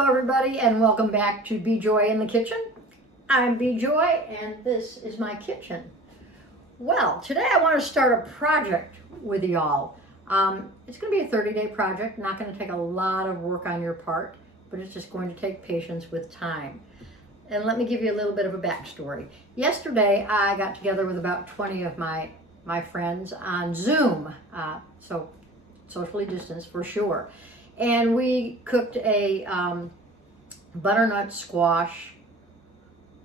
Hello everybody and welcome back to Be Joy in the Kitchen. I'm Be Joy and this is my kitchen. Well, today I want to start a project with y'all. It's going to be a 30-day project, not going to take a lot of work on your part, but it's just going to take patience with time. And let me give you a little bit of a backstory. Yesterday I got together with about 20 of my friends on Zoom, so socially distanced for sure. And we cooked a butternut squash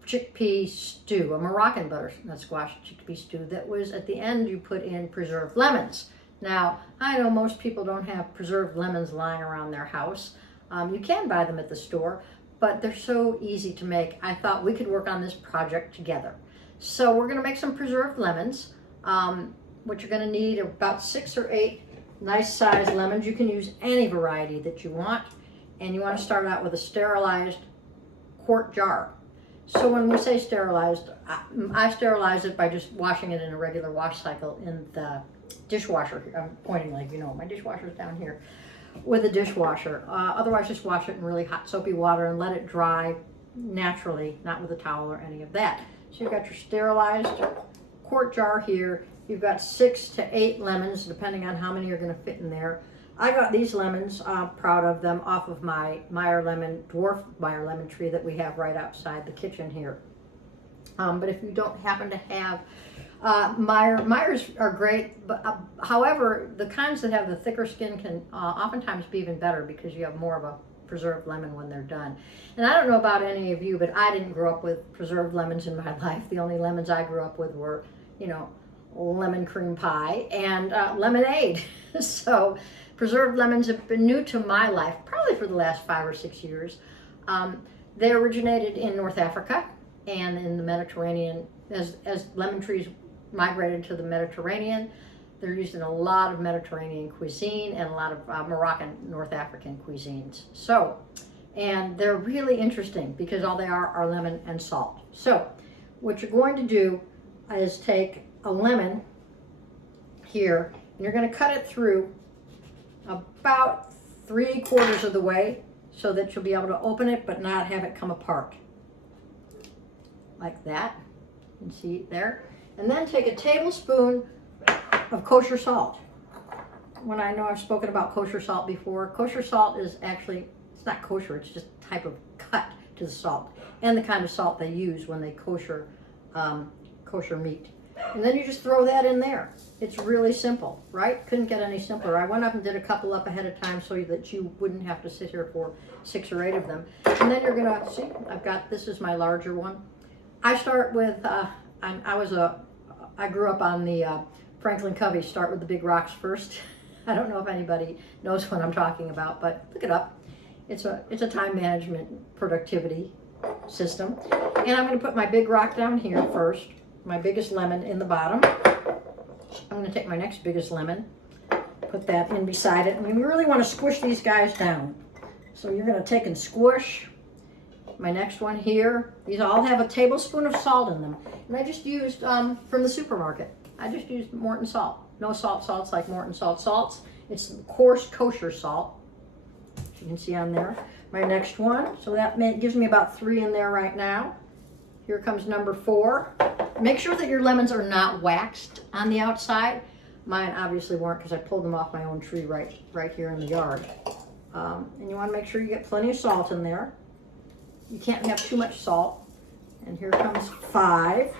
chickpea stew, a Moroccan butternut squash chickpea stew that was, at the end, you put in preserved lemons. Now, I know most people don't have preserved lemons lying around their house. You can buy them at the store, but they're so easy to make. I thought we could work on this project together. So we're going to make some preserved lemons. What you're going to need are about 6 or 8 nice sized lemons. You can use any variety that you want, and you want to start out with a sterilized quart jar. So when we say sterilized, I sterilize it by just washing it in a regular wash cycle in the dishwasher. I'm pointing like, you know, my dishwasher's down here, with a dishwasher. Otherwise, just wash it in really hot soapy water and let it dry naturally, not with a towel or any of that. So you've got your sterilized quart jar here. You've got 6 to 8 lemons, depending on how many you're going to fit in there. I got these lemons, proud of them, off of my dwarf Meyer lemon tree that we have right outside the kitchen here. But if you don't happen to have Meyers are great, but however, the kinds that have the thicker skin can oftentimes be even better because you have more of a preserved lemon when they're done. And I don't know about any of you, but I didn't grow up with preserved lemons in my life. The only lemons I grew up with were, you know, lemon cream pie and lemonade. So preserved lemons have been new to my life probably for the last 5 or 6 years. They originated in North Africa and in the Mediterranean. As lemon trees migrated to the Mediterranean, they're used in a lot of Mediterranean cuisine and a lot of Moroccan North African cuisines. So, and they're really interesting because all they are lemon and salt. So what you're going to do is take a lemon here, and you're going to cut it through about 3/4 of the way so that you'll be able to open it but not have it come apart. Like that. You can see it there. And then take a tablespoon of kosher salt. When I know I've spoken about kosher salt before, kosher salt is actually, it's not kosher, it's just a type of cut to the salt and the kind of salt they use when they kosher meat. And then you just throw that in there. It's really simple, right? Couldn't get any simpler. I went up and did a couple up ahead of time so that you wouldn't have to sit here for 6 or 8 of them. And then you're gonna, see, this is my larger one. I start with, I grew up on the Franklin Covey, start with the big rocks first. I don't know if anybody knows what I'm talking about, but look it up. It's a time management productivity system. And I'm gonna put my big rock down here first. My biggest lemon in the bottom. I'm going to take my next biggest lemon, put that in beside it. I mean, we really want to squish these guys down. So you're going to take and squish my next one here. These all have a tablespoon of salt in them. And I just used, from the supermarket, I just used Morton salt. No salt salts like Morton salt salts. It's coarse kosher salt, as you can see on there. My next one, so that gives me about 3 in there right now. Here comes number 4. Make sure that your lemons are not waxed on the outside. Mine obviously weren't because I pulled them off my own tree right here in the yard. And you want to make sure you get plenty of salt in there. You can't have too much salt. And here comes 5.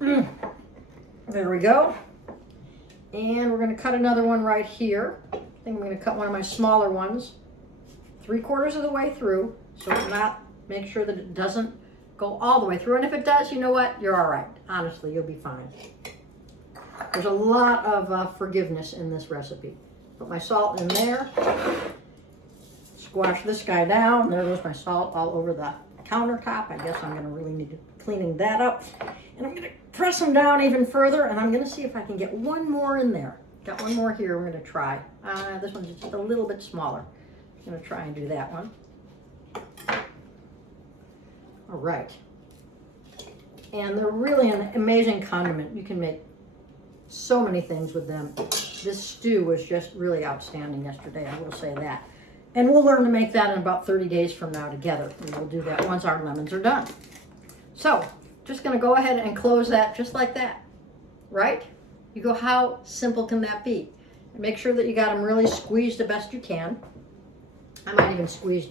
There we go. And we're going to cut another one right here. I think I'm going to cut one of my smaller ones 3/4 of the way through, so make sure that it doesn't go all the way through. And if it does, you know what? You're all right. Honestly, you'll be fine. There's a lot of forgiveness in this recipe. Put my salt in there. Squash this guy down. There goes my salt all over the countertop. I guess I'm going to really need to cleaning that up. And I'm going to press them down even further, and I'm going to see if I can get one more in there. Got one more here. We're going to try. This one's just a little bit smaller. I'm going to try and do that one. All right. And they're really an amazing condiment. You can make so many things with them. This stew was just really outstanding yesterday, I will say that. And we'll learn to make that in about 30 days from now together. And we'll do that once our lemons are done. So, just gonna go ahead and close that just like that, right? You go, how simple can that be? And make sure that you got them really squeezed the best you can. I might even squeeze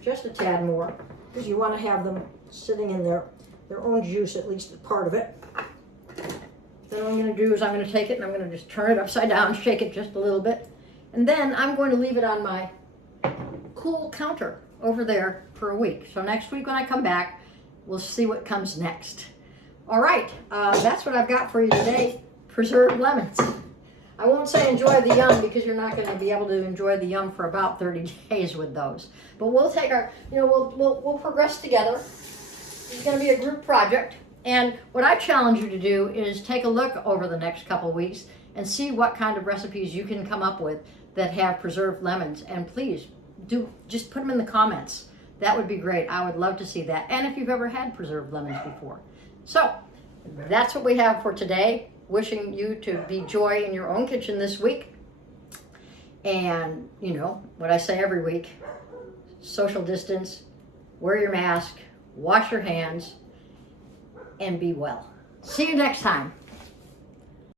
just a tad more, because you want to have them sitting in their own juice, at least a part of it. Then what I'm going to do is I'm going to take it and I'm going to just turn it upside down, shake it just a little bit. And then I'm going to leave it on my cool counter over there for a week. So next week when I come back, we'll see what comes next. All right, that's what I've got for you today. Preserved lemons. I won't say enjoy the yum, because you're not going to be able to enjoy the yum for about 30 days with those. But we'll take our, we'll progress together. It's going to be a group project. And what I challenge you to do is take a look over the next couple weeks and see what kind of recipes you can come up with that have preserved lemons. And please, just put them in the comments. That would be great. I would love to see that. And if you've ever had preserved lemons before. So, that's what we have for today. Wishing you to be joy in your own kitchen this week. And, what I say every week, social distance, wear your mask, wash your hands, and be well. See you next time.